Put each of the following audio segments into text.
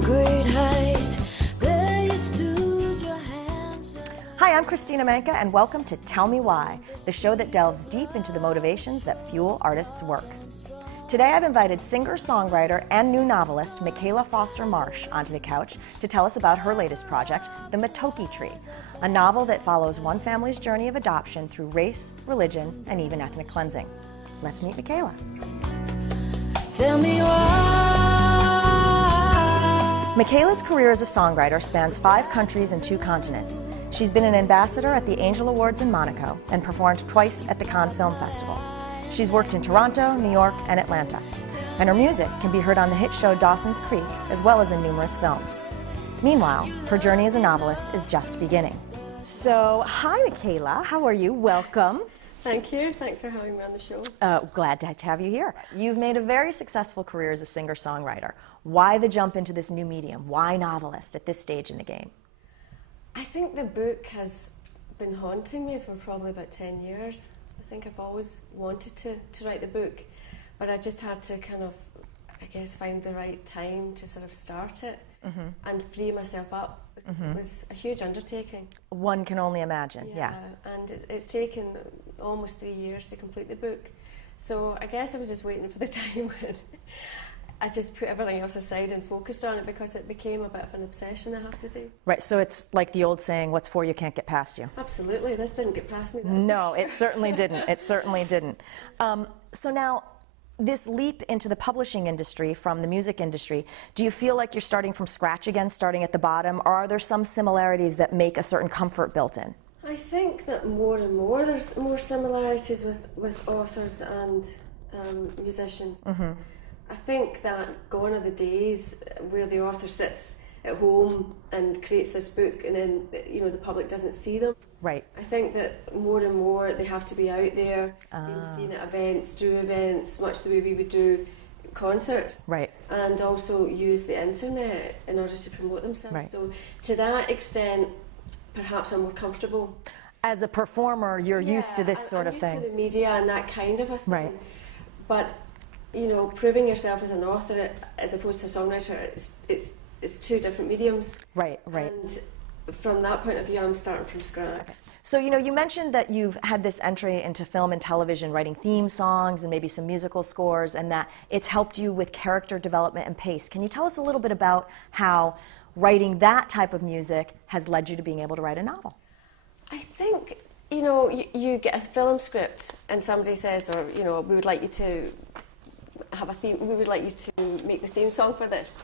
great height, there you stood, your hands. Hi, I'm Christina Manka, and welcome to Tell Me Why, the show that delves deep into the motivations that fuel artists' work. Today I've invited singer-songwriter and new novelist Michaela Foster Marsh onto the couch to tell us about her latest project, The Matoki Tree, a novel that follows one family's journey of adoption through race, religion, and even ethnic cleansing. Let's meet Michaela. Tell me why. Michaela's career as a songwriter spans 5 countries and 2 continents. She's been an ambassador at the Angel Awards in Monaco and performed twice at the Cannes Film Festival. She's worked in Toronto, New York, and Atlanta. And her music can be heard on the hit show Dawson's Creek, as well as in numerous films. Meanwhile, her journey as a novelist is just beginning. So, hi Michaela, how are you? Welcome. Thank you. Thanks for having me on the show. Glad to have you here. You've made a very successful career as a singer-songwriter. Why the jump into this new medium? Why novelist at this stage in the game? I think the book has been haunting me for probably about 10 years. I think I've always wanted to write the book, but I just had to kind of, I guess, find the right time to sort of start it and free myself up, because it was a huge undertaking. One can only imagine, yeah. And it's taken almost 3 years to complete the book. So I guess I was just waiting for the time when I just put everything else aside and focused on it, because it became a bit of an obsession, I have to say. Right, so it's like the old saying, what's for you can't get past you. Absolutely, this didn't get past me. No, it certainly didn't. It certainly didn't. So now, this leap into the publishing industry from the music industry, do you feel like you're starting from scratch again, starting at the bottom, or are there some similarities that make a certain comfort built in? I think that more and more there's more similarities with authors and musicians. I think that gone are the days where the author sits at home and creates this book and then the public doesn't see them. Right. I think that more and more they have to be out there, being seen at events, do events, much the way we would do concerts. Right. And also use the internet in order to promote themselves. Right. So to that extent, perhaps I'm more comfortable. As a performer, you're used to this sort of thing. I'm used to the media and that kind of a thing. Right. But, proving yourself as an author as opposed to a songwriter, it's 2 different mediums. Right, right. And from that point of view, I'm starting from scratch. Okay. So, you mentioned that you've had this entry into film and television, writing theme songs and maybe some musical scores, and that it's helped you with character development and pace. Can you tell us a little bit about how writing that type of music has led you to being able to write a novel? I think, you get a film script and somebody says, or, we would like you to have a theme, we would like you to make the theme song for this.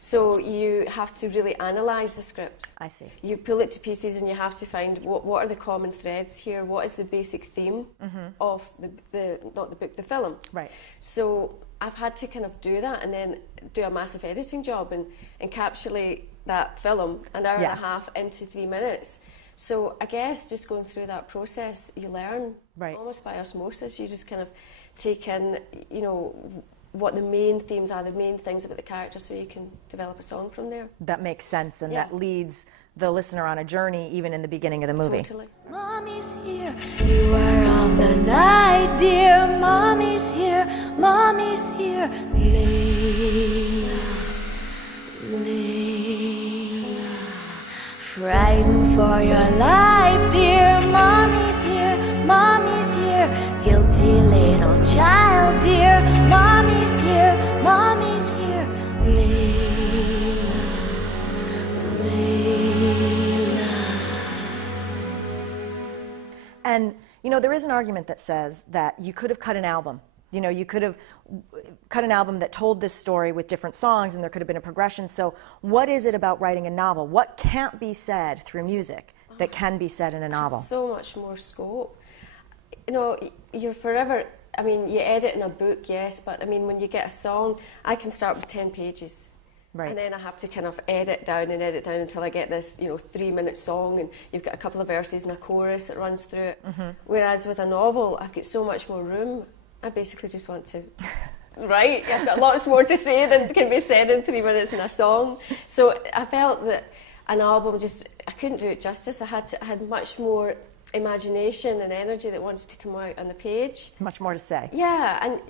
So you have to really analyse the script. I see. You pull it to pieces and you have to find what are the common threads here, what is the basic theme of not the book, the film. Right. So I've had to kind of do that and then do a massive editing job and encapsulate that film an hour and a half into 3 minutes. So I guess just going through that process, you learn almost by osmosis. You just kind of take in, what the main themes are, the main things about the character, so you can develop a song from there. That makes sense, and that leads the listener on a journey even in the beginning of the movie. Totally. Mommy's here, you are of the night, dear. Mommy's here, Mommy's here. Layla, Layla, frightened for your life, dear. Mommy's here, Mommy's here. Guilty little child, dear. Mommy's here, Mommy's here. Layla, Layla. And, there is an argument that says that you could have cut an album. You could have cut an album that told this story with different songs, and there could have been a progression. So what is it about writing a novel? What can't be said through music that can be said in a novel? So much more scope. You're forever, you edit in a book, yes, but when you get a song, I can start with 10 pages. Right. And then I have to kind of edit down until I get this, 3-minute song, and you've got a couple of verses and a chorus that runs through it. Whereas with a novel, I've got so much more room. I basically just want to write. I've got lots more to say than can be said in 3 minutes in a song. So I felt that an album I couldn't do it justice. I had much more imagination and energy that wanted to come out on the page. Much more to say. Yeah, and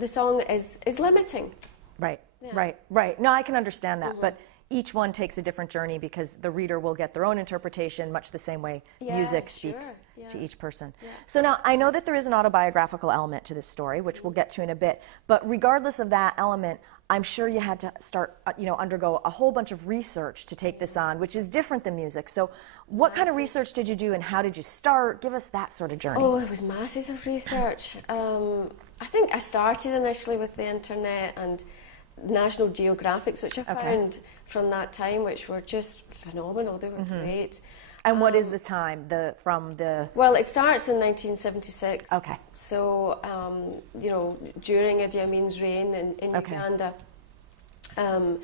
the song is limiting. Right. Yeah. Right. No, I can understand that, but each one takes a different journey because the reader will get their own interpretation, much the same way music speaks to each person. Yeah. So now, I know that there is an autobiographical element to this story, which we'll get to in a bit, but regardless of that element, I'm sure you had to start, undergo a whole bunch of research to take this on, which is different than music. So what kind of research did you do and how did you start? Give us that sort of journey. Oh, it was masses of research. I think I started initially with the internet and National Geographics, which I found from that time, which were just phenomenal. They were great. And what is the time Well, it starts in 1976. Okay. So, during Idi Amin's reign in Uganda. The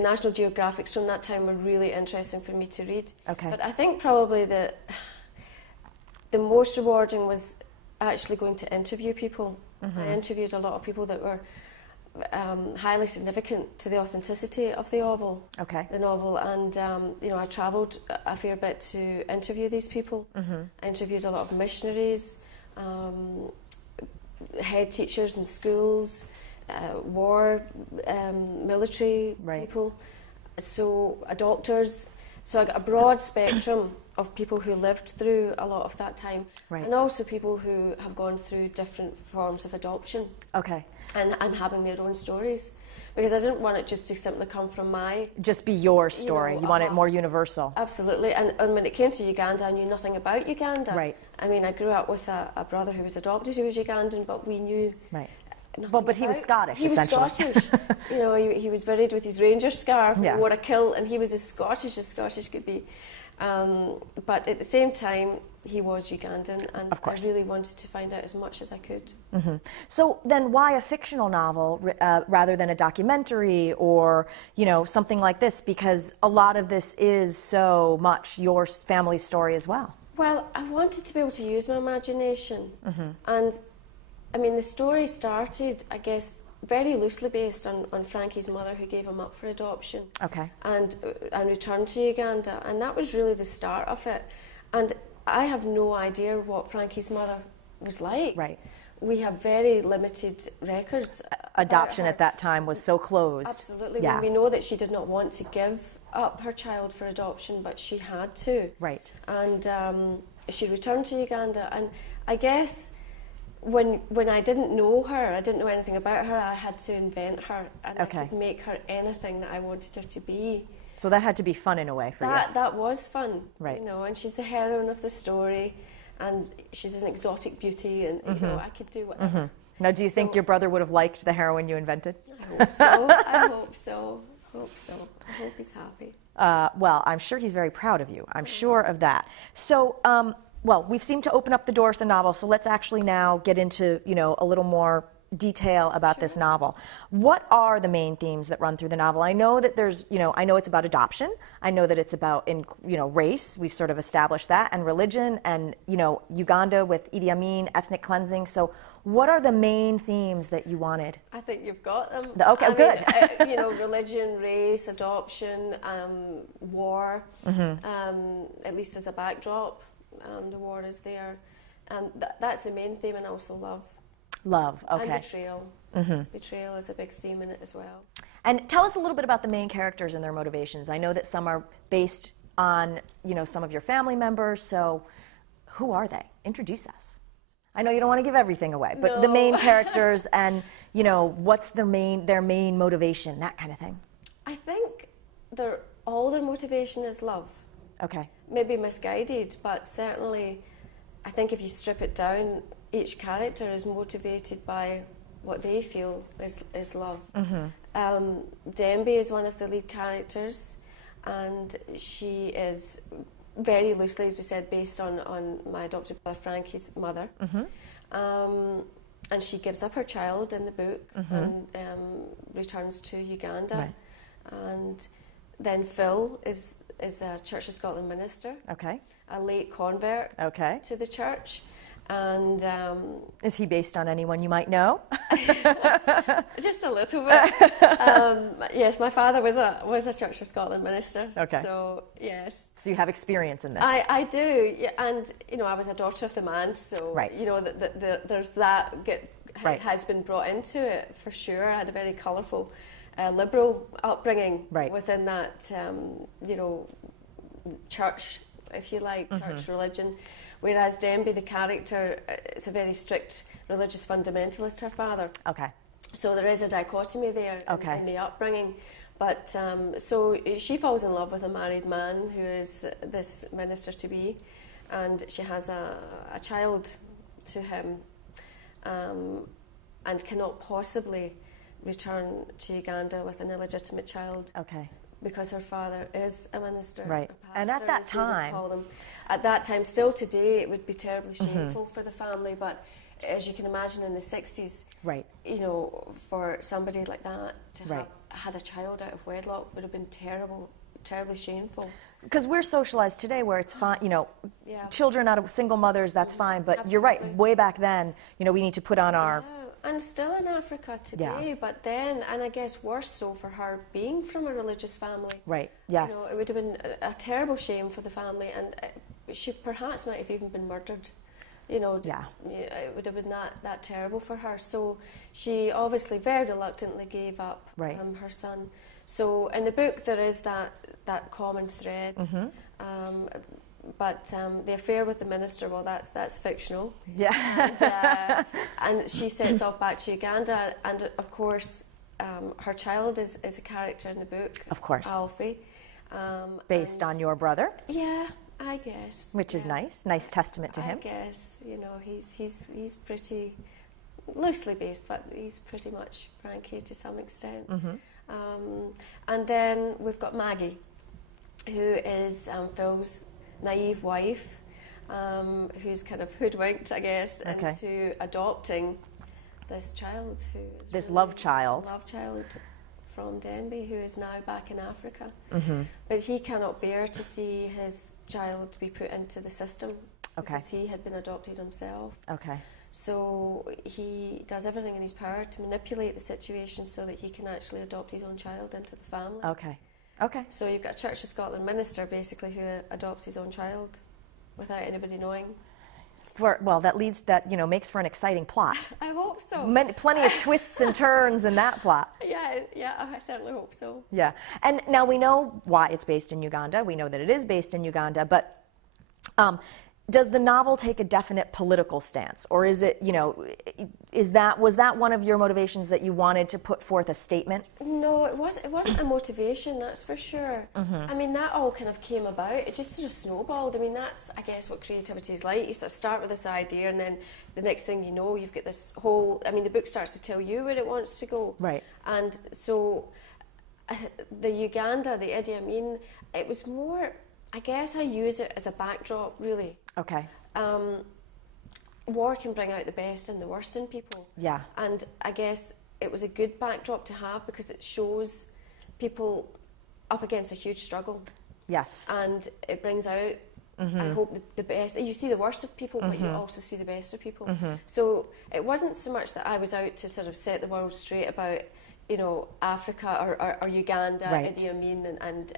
National Geographics from that time were really interesting for me to read. Okay. But I think probably the most rewarding was actually going to interview people. I interviewed a lot of people that were highly significant to the authenticity of the novel. The novel, and I travelled a fair bit to interview these people. I interviewed a lot of missionaries, head teachers in schools, war, military people, so doctors. So I got a broad spectrum of people who lived through a lot of that time, and also people who have gone through different forms of adoption. And having their own stories, because I didn't want it just to simply come from just be your story. You want it more universal. Absolutely. And when it came to Uganda, I knew nothing about Uganda. I mean, I grew up with a brother who was adopted, who was Ugandan, but we knew. But he was Scottish. He was Scottish. He was buried with his ranger scarf. He wore a kilt, and he was as Scottish could be. But at the same time, he was Ugandan, and I really wanted to find out as much as I could. So then why a fictional novel rather than a documentary or, something like this? Because a lot of this is so much your family's story as well. Well, I wanted to be able to use my imagination. And, I mean, the story started, I guess, very loosely based on Frankie's mother, who gave him up for adoption and returned to Uganda, and that was really the start of it. And I have no idea what Frankie's mother was like. We have very limited records. Adoption at that time was so closed. Absolutely. We know that she did not want to give up her child for adoption, but she had to. And she returned to Uganda, and I guess when I didn't know her, I didn't know anything about her, I had to invent her, and I could make her anything that I wanted her to be. So that had to be fun in a way for you. That was fun, and she's the heroine of the story, and she's an exotic beauty, and I could do whatever. Now, do you think your brother would have liked the heroine you invented? I hope so. I hope so. I hope he's happy. Well, I'm sure he's very proud of you. I'm sure of that. So, well, we've seemed to open up the door to the novel, so let's actually now get into, a little more detail about this novel. What are the main themes that run through the novel? I know that there's, I know it's about adoption. I know that it's about, race. We've sort of established that, and religion, and, Uganda with Idi Amin, ethnic cleansing. So what are the main themes that you wanted? I think you've got them. Good. Religion, race, adoption, war, at least as a backdrop. The war is there, and that's the main theme, and also love. And betrayal. Betrayal is a big theme in it as well. And tell us a little bit about the main characters and their motivations. I know that some are based on, some of your family members, so who are they? Introduce us. I know you don't want to give everything away, but the main characters and, what's their main motivation, that kind of thing. I think all their motivation is love. Maybe misguided, but certainly I think if you strip it down, each character is motivated by what they feel is love. Dembe is one of the lead characters, and she is very loosely, as we said, based on my adopted brother Frankie's mother. And she gives up her child in the book and returns to Uganda. And then Phil is a Church of Scotland minister, a late convert to the church. And is he based on anyone you might know? Just a little bit. Yes, my father was a Church of Scotland minister. So yes. So you have experience in this. I do, and I was a daughter of the man, so there's that has been brought into it, for sure. I had a very colourful liberal upbringing within that, you know, church, if you like, church religion. Whereas Denby, the character, is a very strict religious fundamentalist, her father. Okay. So there is a dichotomy there in the upbringing. But so she falls in love with a married man who is this minister-to-be, and she has a child to him, and cannot possibly return to Uganda with an illegitimate child. Okay. Because her father is a minister. Right. A pastor, and at that time... At that time, still today, it would be terribly shameful for the family, but as you can imagine in the 60s, you know, for somebody like that to have had a child out of wedlock would have been terribly shameful. Because we're socialized today where it's fine, you know, children out of single mothers, that's fine, but Absolutely. You're right, way back then, you know, we need to put on our... And still in Africa today, but then, and I guess worse so for her being from a religious family. Right, yes. You know, it would have been a terrible shame for the family, and she perhaps might have even been murdered. You know, it would have been that terrible for her. So she obviously very reluctantly gave up her son. So in the book there is that common thread. But the affair with the minister, well, that's fictional. Yeah. And she sets off back to Uganda, and of course, her child is a character in the book. Of course. Alfie. Based on your brother. Yeah, I guess. Which is nice. Nice testament to him. I guess, you know, he's pretty loosely based, but he's pretty much Frankie to some extent. And then we've got Maggie, who is Phil's naive wife, who's kind of hoodwinked, I guess, into adopting this child, this really love child from Denby, who is now back in Africa. But he cannot bear to see his child be put into the system because he had been adopted himself. So he does everything in his power to manipulate the situation so that he can actually adopt his own child into the family. So you've got a Church of Scotland minister basically who adopts his own child without anybody knowing. That you know, makes for an exciting plot. I hope so. Plenty of twists and turns in that plot. Yeah, I certainly hope so. Yeah, and now we know why it's based in Uganda. We know that it is based in Uganda, but does the novel take a definite political stance, or is it, you know, was that one of your motivations, that you wanted to put forth a statement? No, it wasn't a motivation, that's for sure. I mean, that all kind of came about. It just sort of snowballed. I mean, that's, I guess, what creativity is like. You sort of start with this idea, and then the next thing you know, you've got this whole, I mean, the book starts to tell you where it wants to go. And so the Uganda, the Idi Amin, it was more, I guess I use it as a backdrop, really. War can bring out the best and the worst in people. And I guess it was a good backdrop to have because it shows people up against a huge struggle. And it brings out, I hope, the best. You see the worst of people, but you also see the best of people. So it wasn't so much that I was out to sort of set the world straight about, you know, Africa or Uganda, Idi Amin, and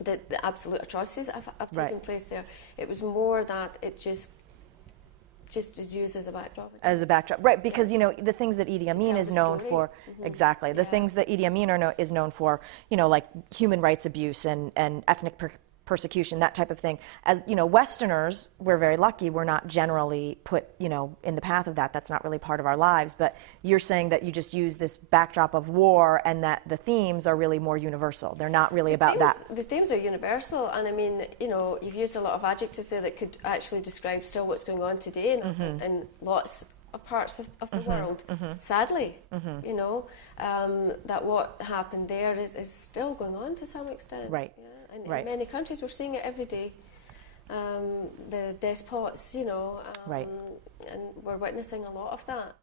the absolute atrocities that have taken place there. It was more that it just is used as a backdrop. As a backdrop, because you know the things that Idi Amin is known for, the things that Idi Amin is known for, you know, like human rights abuse and ethnic persecution, that type of thing. As you know, Westerners, we're very lucky. We're not generally put, you know, in the path of that. That's not really part of our lives. But you're saying that you just use this backdrop of war, and that the themes are really more universal. They're not really about that. The themes are universal, and I mean, you know, you've used a lot of adjectives there that could actually describe still what's going on today in lots of parts of the world. Sadly, you know, that what happened there is still going on to some extent. In many countries, we're seeing it every day. The despots, you know, and we're witnessing a lot of that.